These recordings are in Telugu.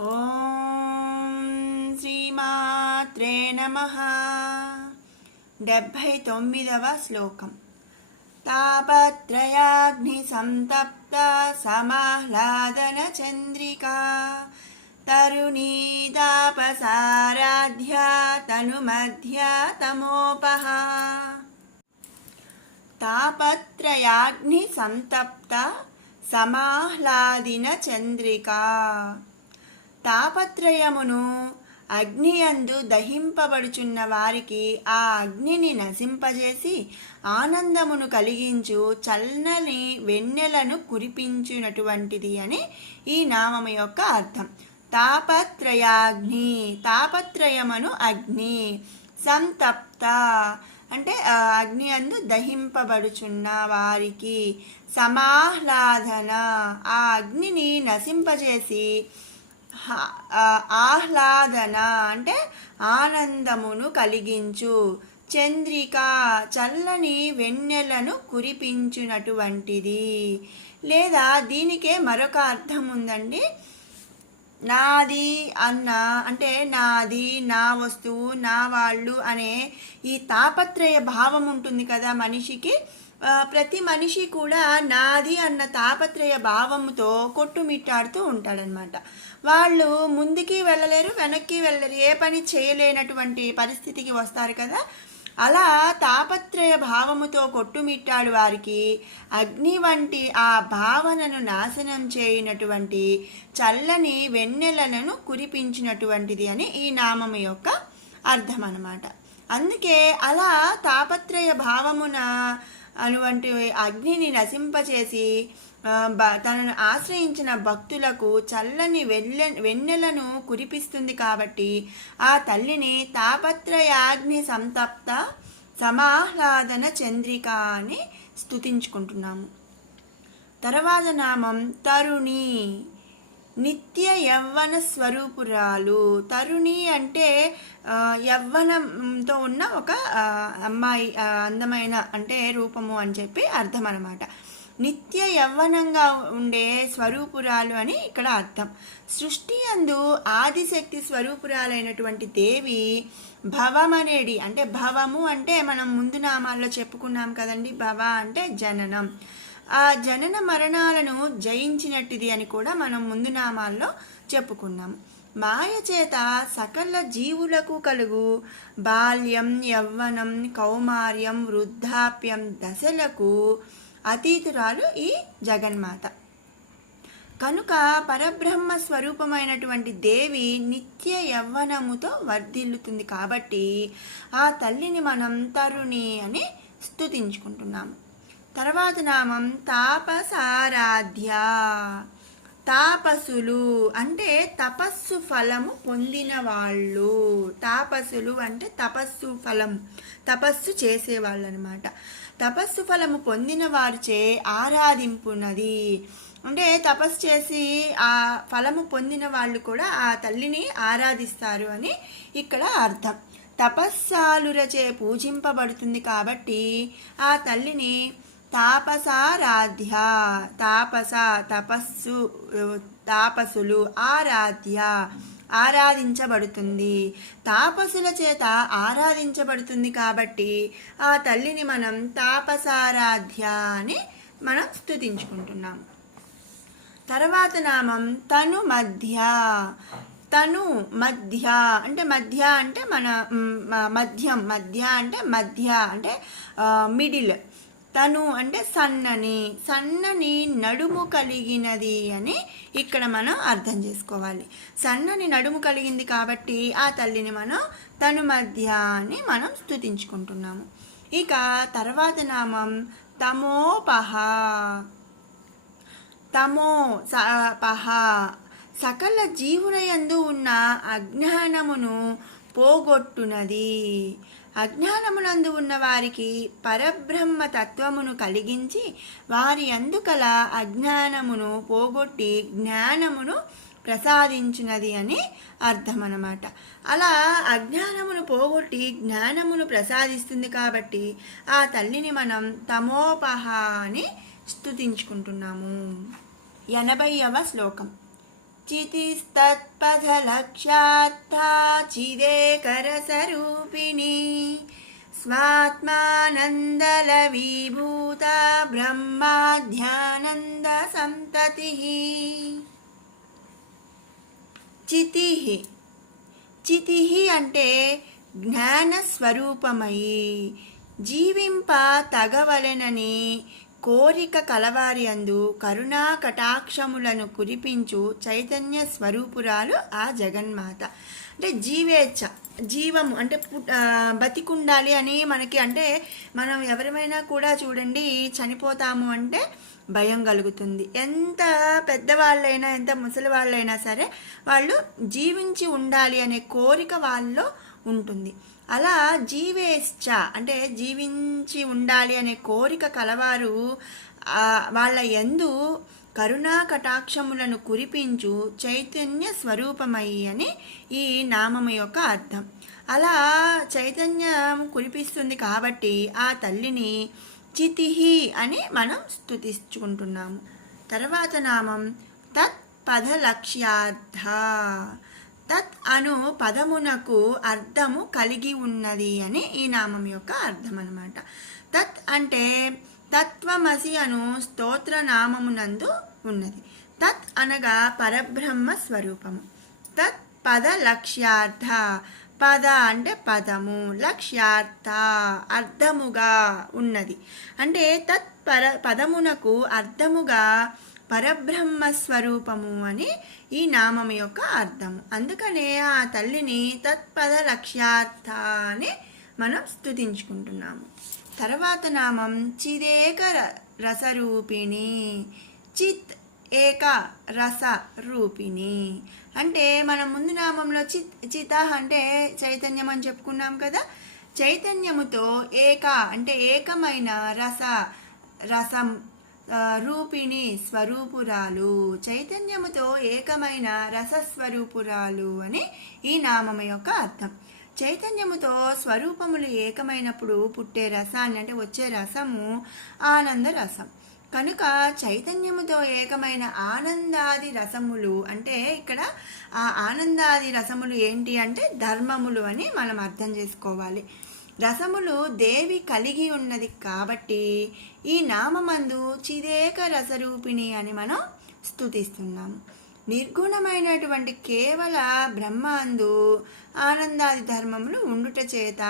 ఓం శ్రీమాత్రే నమః. 79వ శ్లోకం. తాపత్రయాగ్ని సంతప్త సమాహ్లాదన చంద్రికా తరుణీదాపసారాధ్య తనుమధ్య తమోపహ. తాపత్రయాగ్ని సంతప్త సమాహ్లాదిన చంద్రికా. తాపత్రయమును అగ్నియందు దహింపబడుచున్న వారికి ఆ అగ్నిని నశింపజేసి ఆనందమును కలిగించు చల్లని వెన్నెలను కురిపించునటువంటిది అని ఈ నామము యొక్క అర్థం. తాపత్రయాగ్ని, తాపత్రయమును అగ్ని, సంతప్త అంటే అగ్ని అందు దహింపబడుచున్న వారికి, సమాహ్లాదన ఆ అగ్నిని నశింపజేసి, ఆహ్లాదన అంటే ఆనందమును కలిగించు, చంద్రిక చల్లని వెన్నెలను కురిపించునటువంటిది. లేదా దీనికే మరొక అర్థం ఉందండి. నాది అన్న అంటే నాది, నా వస్తువు, నా వాళ్ళు అనే ఈ తాపత్రయ భావం ఉంటుంది కదా మనిషికి. ప్రతి మనిషి కూడా నాది అన్న తాపత్రయ భావంతో కొట్టుమిట్టాడుతూ ఉంటాడనమాట. వాళ్ళు ముందుకి వెళ్ళలేరు, వెనక్కి వెళ్ళలేరు, ఏ పని చేయలేనటువంటి పరిస్థితికి వస్తారు కదా. అలా తాపత్రయ భావముతో కొట్టుమిట్టాడు వారికి అగ్ని వంటి ఆ భావనను నాశనం చేయనటువంటి చల్లని వెన్నెలను కురిపించినటువంటిది అని ఈ నామము యొక్క అర్థం అన్నమాట. అందుకే అలా తాపత్రయ భావమున అటువంటి అగ్నిని నశింపచేసి తనను ఆశ్రయించిన భక్తులకు చల్లని వెన్నెలను కురిపిస్తుంది. కాబట్టి ఆ తల్లిని తాపత్రయాగ్ని సంతప్త సమాహ్లాదన చంద్రిక అని స్తుతించుకుంటున్నాము. తర్వాత నామం తరుణి, నిత్య యవ్వన స్వరూపురాలు. తరుణి అంటే యవ్వనంతో ఉన్న ఒక అమ్మాయి, అందమైన అంటే రూపము అని చెప్పి అర్థం అన్నమాట. నిత్య యవ్వనంగా ఉండే స్వరూపురాలు అని ఇక్కడ అర్థం. సృష్టి యందు ఆదిశక్తి స్వరూపురాలైనటువంటి దేవి భవమనేడి అంటే భవము అంటే మనం ముందు నామాల్లో చెప్పుకున్నాం కదండి. భవ అంటే జననం. ఆ జనన మరణాలను జయించినట్టుది అని కూడా మనం ముందు నామాల్లో చెప్పుకున్నాము. మాయ చేత సకల జీవులకు కలుగు బాల్యం, యవ్వనం, కౌమార్యం, వృద్ధాప్యం దశలకు అతీతురాలు ఈ జగన్మాత. కనుక పరబ్రహ్మ స్వరూపమైనటువంటి దేవి నిత్య యవ్వనముతో వర్ధిల్లుతుంది. కాబట్టి ఆ తల్లిని మనం తరుణి అని స్తుతించుకుంటున్నాము. తర్వాత నామం తాపసారాధ్య. తాపసులు అంటే తపస్సు ఫలము పొందిన వాళ్ళు. తాపసులు అంటే తపస్సు ఫలం, తపస్సు చేసేవాళ్ళు అనమాట. తపస్సు ఫలము పొందిన వారిచే ఆరాధింపునది అంటే తపస్సు చేసి ఆ ఫలము పొందిన వాళ్ళు కూడా ఆ తల్లిని ఆరాధిస్తారు అని ఇక్కడ అర్థం. తపస్సాలురచే పూజింపబడుతుంది కాబట్టి ఆ తల్లిని తాపసారాధ్య, తాపస తపస్సు, తాపసులు, ఆరాధ్య ఆరాధించబడుతుంది. తాపసుల చేత ఆరాధించబడుతుంది కాబట్టి ఆ తల్లిని మనం తాపసారాధ్య అని మనం స్తుతించుకుంటున్నాం. తర్వాత నామం తను మధ్య. తను మధ్య అంటే మధ్య అంటే మన మధ్యం, మధ్య అంటే మధ్య అంటే మిడిల్. తను అంటే సన్నని, సన్నని నడుము కలిగినది అని ఇక్కడ మనం అర్థం చేసుకోవాలి. సన్నని నడుము కలిగింది కాబట్టి ఆ తల్లిని మనం తను మధ్య అని మనం స్తుతించుకుంటున్నాము. ఇక తర్వాత నామం తమోపహ. తమోపహ సకల జీవులయందు ఉన్న అజ్ఞానమును పోగొట్టునది. అజ్ఞానమునందు ఉన్న వారికి పరబ్రహ్మ తత్వమును కలిగించి వారి అందుకల అజ్ఞానమును పోగొట్టి జ్ఞానమును ప్రసాదించినది అని అర్థం అన్నమాట. అలా అజ్ఞానమును పోగొట్టి జ్ఞానమును ప్రసాదిస్తుంది కాబట్టి ఆ తల్లిని మనం తమోపహ అని స్తుతించుకుంటున్నాము. 80వ శ్లోకం. చితిస్తత్పథలక్ష్యార్థా చిదేకరసరూపిణి స్వాత్మానందలవిభూత బ్రహ్మాధ్యానంద సంతతి. చితిః చితిః అంటే జ్ఞానస్వరూపమయి జీవింప తగవలెనని కోరిక కలవారియందు కరుణా కటాక్షములను కురిపించు చైతన్య స్వరూపురాలు ఆ జగన్మాత. అంటే జీవేచ్ఛ, జీవము అంటే బతికుండాలి అని మనకి, అంటే మనం ఎవరిమైనా కూడా చూడండి చనిపోతాము అంటే భయం కలుగుతుంది. ఎంత పెద్దవాళ్ళైనా ఎంత ముసలి వాళ్ళైనా సరే వాళ్ళు జీవించి ఉండాలి అనే కోరిక వాళ్ళలో ఉంటుంది. అలా జీవేచ్ఛ అంటే జీవించి ఉండాలి అనే కోరిక కలవారు వాళ్ళ యందు కరుణా కటాక్షములను కురిపించు చైతన్య స్వరూపమయ్యి అని ఈ నామము యొక్క అర్థం. అలా చైతన్యం కురిపిస్తుంది కాబట్టి ఆ తల్లిని చితిః అని మనం స్తుతించుకుంటున్నాము. తర్వాత నామం తత్ పదలక్ష్యార్థ. తత్ అను పదమునకు అర్థము కలిగి ఉన్నది అని ఈ నామం యొక్క అర్థం అన్నమాట. తత్ అంటే తత్వమసి అను స్తోత్ర నామమునందు ఉన్నది. తత్ అనగా పరబ్రహ్మ స్వరూపము. తత్ పద లక్ష్యార్థ, పద అంటే పదము, లక్ష్యార్థ అర్థముగా ఉన్నది. అంటే తత్ పదమునకు అర్థముగా పరబ్రహ్మ స్వరూపము అని ఈ నామము యొక్క అర్థము. అందుకనే ఆ తల్లిని తత్పద లక్ష్యార్థ అని మనం స్తుతించుకుంటున్నాము. తర్వాత నామం చిదేక రసరూపిణి. చిత్ ఏక రస రూపిణి అంటే మనం ముందు నామంలో చిత అంటే చైతన్యం అని చెప్పుకున్నాం కదా. చైతన్యముతో ఏక అంటే ఏకమైన రసం రూపిణి స్వరూపురాలు, చైతన్యముతో ఏకమైన రసస్వరూపురాలు అని ఈ నామము యొక్క అర్థం. చైతన్యముతో స్వరూపములు ఏకమైనప్పుడు పుట్టే రసాన్ని అంటే వచ్చే రసము ఆనంద రసం. కనుక చైతన్యముతో ఏకమైన ఆనందాది రసములు అంటే ఇక్కడ ఆ ఆనందాది రసములు ఏంటి అంటే ధర్మములు అని మనం అర్థం చేసుకోవాలి. రసములు దేవి కలిగి ఉన్నది కాబట్టి ఈ నామమందు చిదేక రసరూపిణి అని మనం స్తుతిస్తున్నాము. నిర్గుణమైనటువంటి కేవల బ్రహ్మాందు ఆనందాది ధర్మములు ఉండుట చేత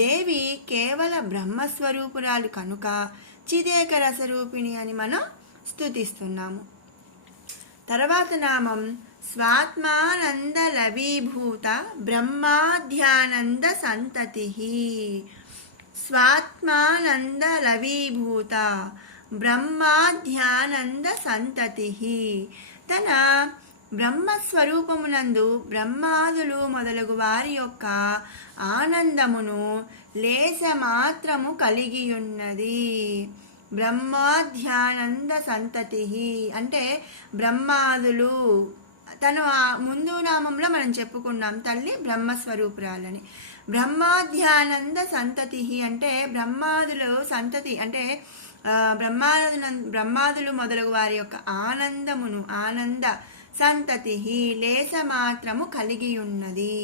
దేవి కేవల బ్రహ్మస్వరూపురాలు కనుక చిదేక రసరూపిణి అని మనం స్తుతిస్తున్నాము. తర్వాత నామం స్వాత్మానంద లవీభూత బ్రహ్మాధ్యానంద సంతతి. స్వాత్మానంద లవీభూత బ్రహ్మాధ్యానంద సంతతి. తన బ్రహ్మస్వరూపమునందు బ్రహ్మాదులు మొదలగు వారి యొక్క ఆనందమును లేశమాత్రము కలిగి ఉన్నది. బ్రహ్మాధ్యానంద సంతతి అంటే బ్రహ్మాదులు, తను ముందు నామంలో మనం చెప్పుకున్నాం తల్లి బ్రహ్మస్వరూపురాలని. బ్రహ్మాధ్యానంద సంతతి అంటే బ్రహ్మాదులు సంతతి అంటే బ్రహ్మాదులు మొదలగు వారి యొక్క ఆనందమును ఆనంద సంతతి లేశమాత్రము కలిగి ఉన్నది.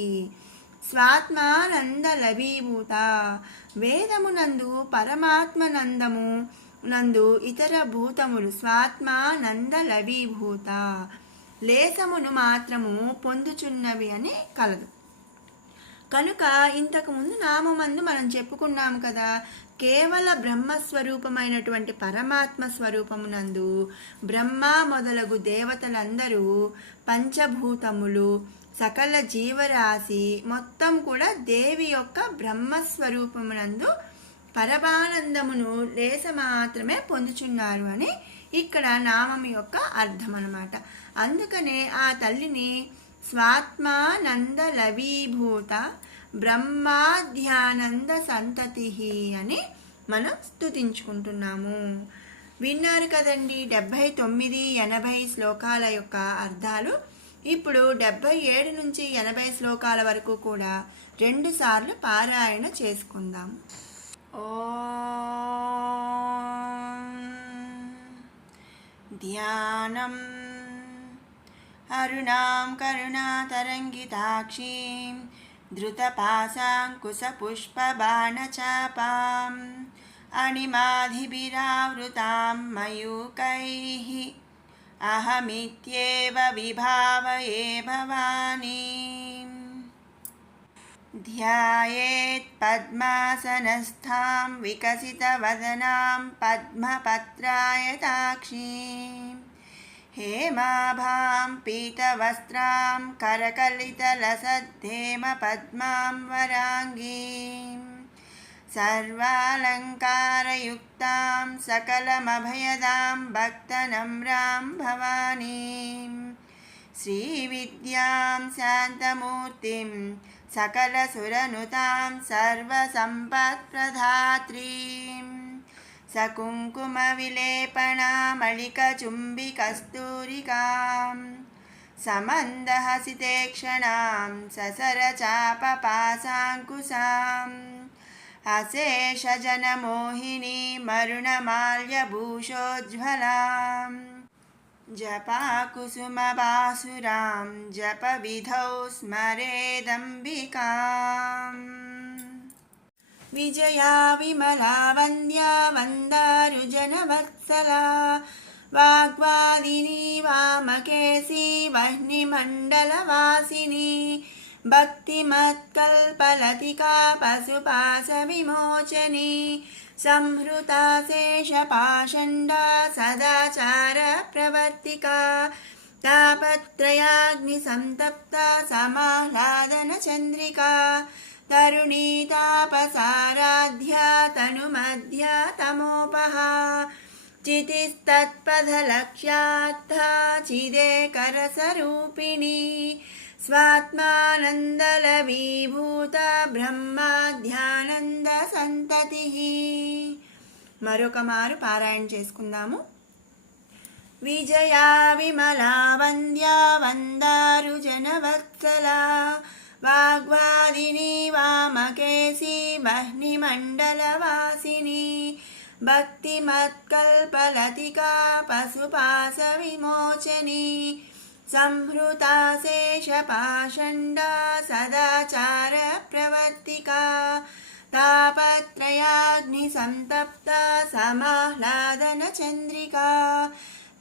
స్వాత్మానంద లవీభూత వేదమునందు పరమాత్మనందము నందు ఇతర భూతములు స్వాత్మానంద లవీభూత లేశమును మాత్రము పొందుచున్నవి అని కలదు. కనుక ఇంతకు ముందు నామందు మనం చెప్పుకున్నాము కదా, కేవల బ్రహ్మస్వరూపమైనటువంటి పరమాత్మ స్వరూపమునందు బ్రహ్మ మొదలగు దేవతలందరూ పంచభూతములు సకల జీవరాశి మొత్తం కూడా దేవి యొక్క బ్రహ్మస్వరూపమునందు పరమానందమును లేస మాత్రమే పొందుచున్నారు అని ఇక్కడ నామం యొక్క అర్థం అన్నమాట. అందుకనే ఆ తల్లిని స్వాత్మానంద లవీభూత బ్రహ్మాధ్యానంద సంతతి అని మనం స్తుతించుకుంటున్నాము. విన్నారు కదండి 79, 80 శ్లోకాల యొక్క అర్థాలు. ఇప్పుడు 77 నుంచి 80 శ్లోకాల వరకు కూడా 2 సార్లు పారాయణ చేసుకుందాం. ఓం ధ్యానం अरुणां करुणातरङ्गिताक्षीं धृतपाशाङ्कुशपुष्पबाणचापाम् अणिमाधिभिरावृतां मयूकैः अहमित्येव विभावये भवानीम्। ध्यायेत् पद्मासनस्थां विकसितवदनां पद्मपत्रायताक्षीं हेमाभां पीतवस्त्रां करकलितलसद्धेमपद्मां वराङ्गीं सर्वालङ्कारयुक्तां सकलमभयदां भक्तनम्रां भवानीं श्रीविद्यां शान्तमूर्तिं सकलसुरनुतां सर्वसम्पत्प्रदात्रीं सकुङ्कुमविलेपनामलिकचुम्बिकस्तूरिकां समन्दहसितेक्षणां ससरचापपाशाङ्कुशाम् अशेषजनमोहिनी मरुणमाल्यभूषोज्ज्वलां जपाकुसुमबासुरां जपविधौ स्मरेदम्बिकाम्। विजया विमला वन्द्या वन्दारुजनवत्सला वाग्वादिनी वामकेशी वह्निमण्डलवासिनी भक्तिमत्कल्पलतिका पशुपाशविमोचनी संहृता शेषपाषण्डा सदाचारप्रवर्तिका तापत्रयाग्निसन्तप्ता समाह्लादनचन्द्रिका तरुणीतापसाराध्या तनुमध्या तमोपहा चितिस्तत्पथलक्ष्यार्था चिदेकरसरूपिणी స్వాత్మానందలవీభూత బ్రహ్మాధ్యానంద సంతతి. మరొక మారు పారాయణ చేసుకుందాము. విజయా విమలా వంద్యా వందారుజనవత్సలా వాగ్వాదినీ వామకేశీ వహ్నిమండలవాసినీ భక్తిమత్కల్పలతికా పశుపాశవిమోచనీ संहृता शेषपाषण्डा सदाचारप्रवर्तिका तापत्रयाग्निसन्तप्ता समाह्लादनचन्द्रिका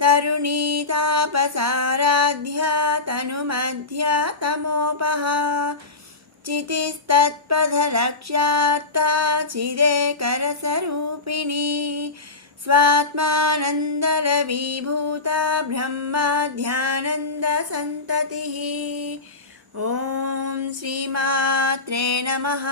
तरुणीतापसाराध्या तनुमध्या तमोपहा चितिस्तत्पथलक्ष्यार्था चिदेकरसरूपिणी स्वात्मानन्दलवीभूता ब्रह्माध्यानन्दसन्ततिः. ॐ श्रीमात्रे नमः.